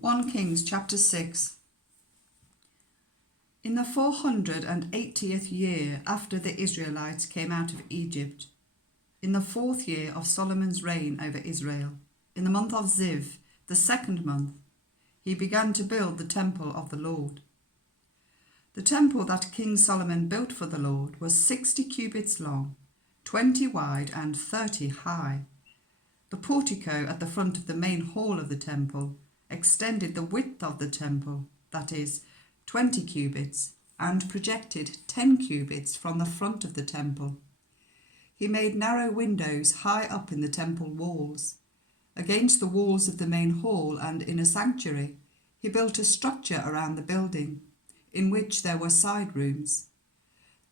1 Kings chapter 6. In the 480th year after the Israelites came out of Egypt, in the 4th year of Solomon's reign over Israel, in the month of Ziv, the 2nd month, he began to build the temple of the Lord. The temple that King Solomon built for the Lord was 60 cubits long, 20 wide and 30 high. The portico at the front of the main hall of the temple extended the width of the temple, that is, 20 cubits, and projected 10 cubits from the front of the temple. He made narrow windows high up in the temple walls. Against the walls of the main hall and inner sanctuary, he built a structure around the building, in which there were side rooms.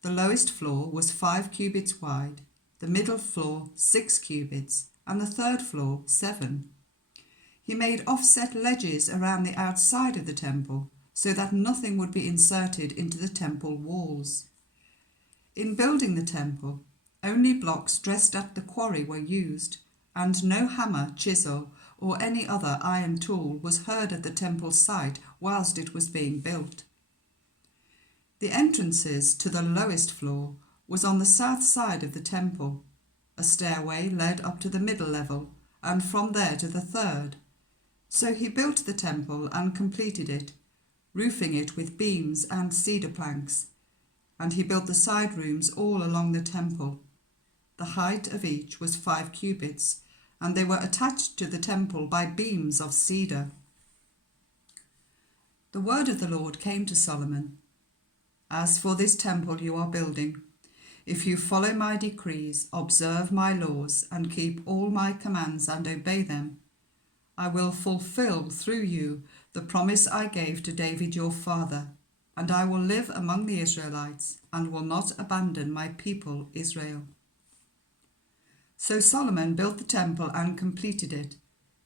The lowest floor was 5 cubits wide, the middle floor 6 cubits, and the third floor 7. He made offset ledges around the outside of the temple, so that nothing would be inserted into the temple walls. In building the temple, only blocks dressed at the quarry were used, and no hammer, chisel, or any other iron tool was heard at the temple site whilst it was being built. The entrances to the lowest floor was on the south side of the temple. A stairway led up to the middle level, and from there to the third. So he built the temple and completed it, roofing it with beams and cedar planks. And he built the side rooms all along the temple. The height of each was 5 cubits, and they were attached to the temple by beams of cedar. The word of the Lord came to Solomon. As for this temple you are building, if you follow my decrees, observe my laws, and keep all my commands and obey them, I will fulfill through you the promise I gave to David your father, and I will live among the Israelites and will not abandon my people Israel. So Solomon built the temple and completed it.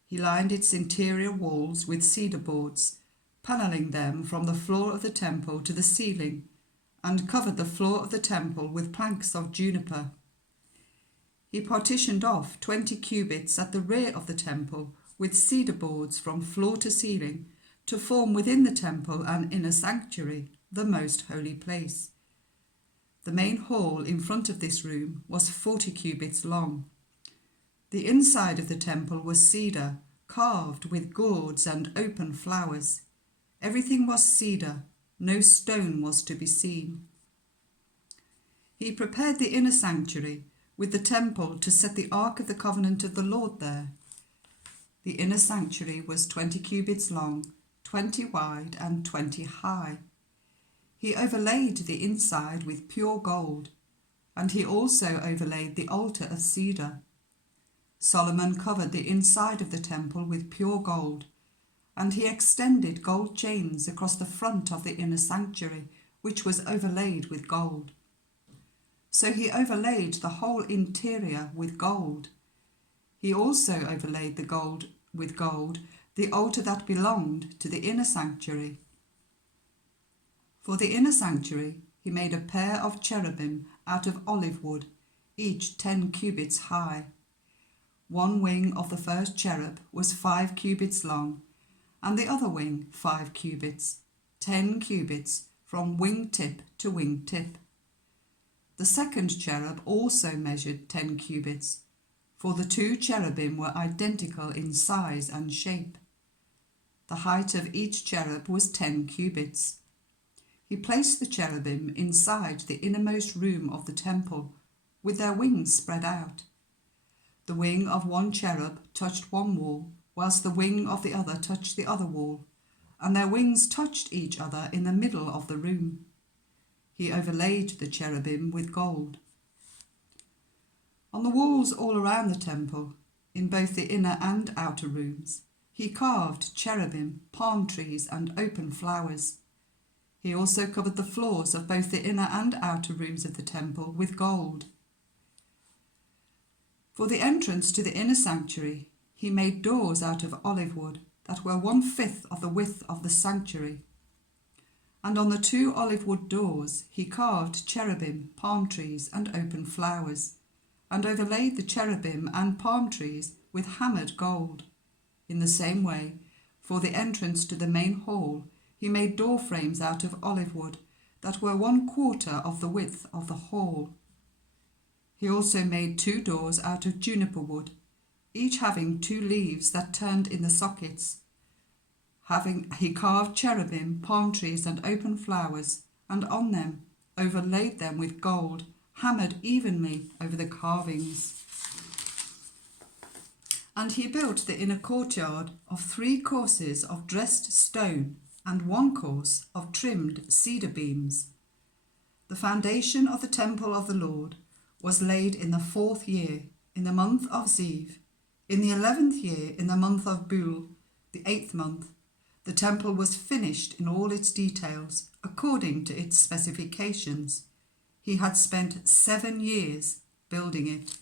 He lined its interior walls with cedar boards, panelling them from the floor of the temple to the ceiling, and covered the floor of the temple with planks of juniper. He partitioned off 20 cubits at the rear of the temple with cedar boards from floor to ceiling to form within the temple an inner sanctuary, the most holy place. The main hall in front of this room was 40 cubits long. The inside of the temple was cedar, carved with gourds and open flowers. Everything was cedar, no stone was to be seen. He prepared the inner sanctuary with the temple to set the ark of the covenant of the Lord there. The inner sanctuary was 20 cubits long, 20 wide, and 20 high. He overlaid the inside with pure gold, and he also overlaid the altar of cedar. Solomon covered the inside of the temple with pure gold, and he extended gold chains across the front of the inner sanctuary, which was overlaid with gold. So he overlaid the whole interior with gold. He also overlaid with gold the altar that belonged to the inner sanctuary. For the inner sanctuary he made a pair of cherubim out of olive wood, each 10 cubits high. One wing of the first cherub was 5 cubits long, and the other wing 5 cubits, 10 cubits from wing tip to wing tip. The second cherub also measured 10 cubits, for the 2 cherubim were identical in size and shape. The height of each cherub was 10 cubits. He placed the cherubim inside the innermost room of the temple, with their wings spread out. The wing of one cherub touched one wall, whilst the wing of the other touched the other wall, and their wings touched each other in the middle of the room. He overlaid the cherubim with gold. On the walls all around the temple, in both the inner and outer rooms, he carved cherubim, palm trees, and open flowers. He also covered the floors of both the inner and outer rooms of the temple with gold. For the entrance to the inner sanctuary, he made doors out of olive wood that were 1/5 of the width of the sanctuary. And on the 2 olive wood doors he carved cherubim, palm trees, and open flowers, and overlaid the cherubim and palm trees with hammered gold. In the same way, For the entrance to the main hall, he made door frames out of olive wood that were 1/4 of the width of the hall. He also made 2 doors out of juniper wood, each having 2 leaves that turned in the sockets. He carved cherubim, palm trees, and open flowers, and on them overlaid them with gold, hammered evenly over the carvings. And he built the inner courtyard of 3 courses of dressed stone and 1 course of trimmed cedar beams. The foundation of the temple of the Lord was laid in the 4th year, in the month of Ziv, in the 11th year, in the month of Bul, the 8th month. The temple was finished in all its details, according to its specifications. He had spent 7 years building it.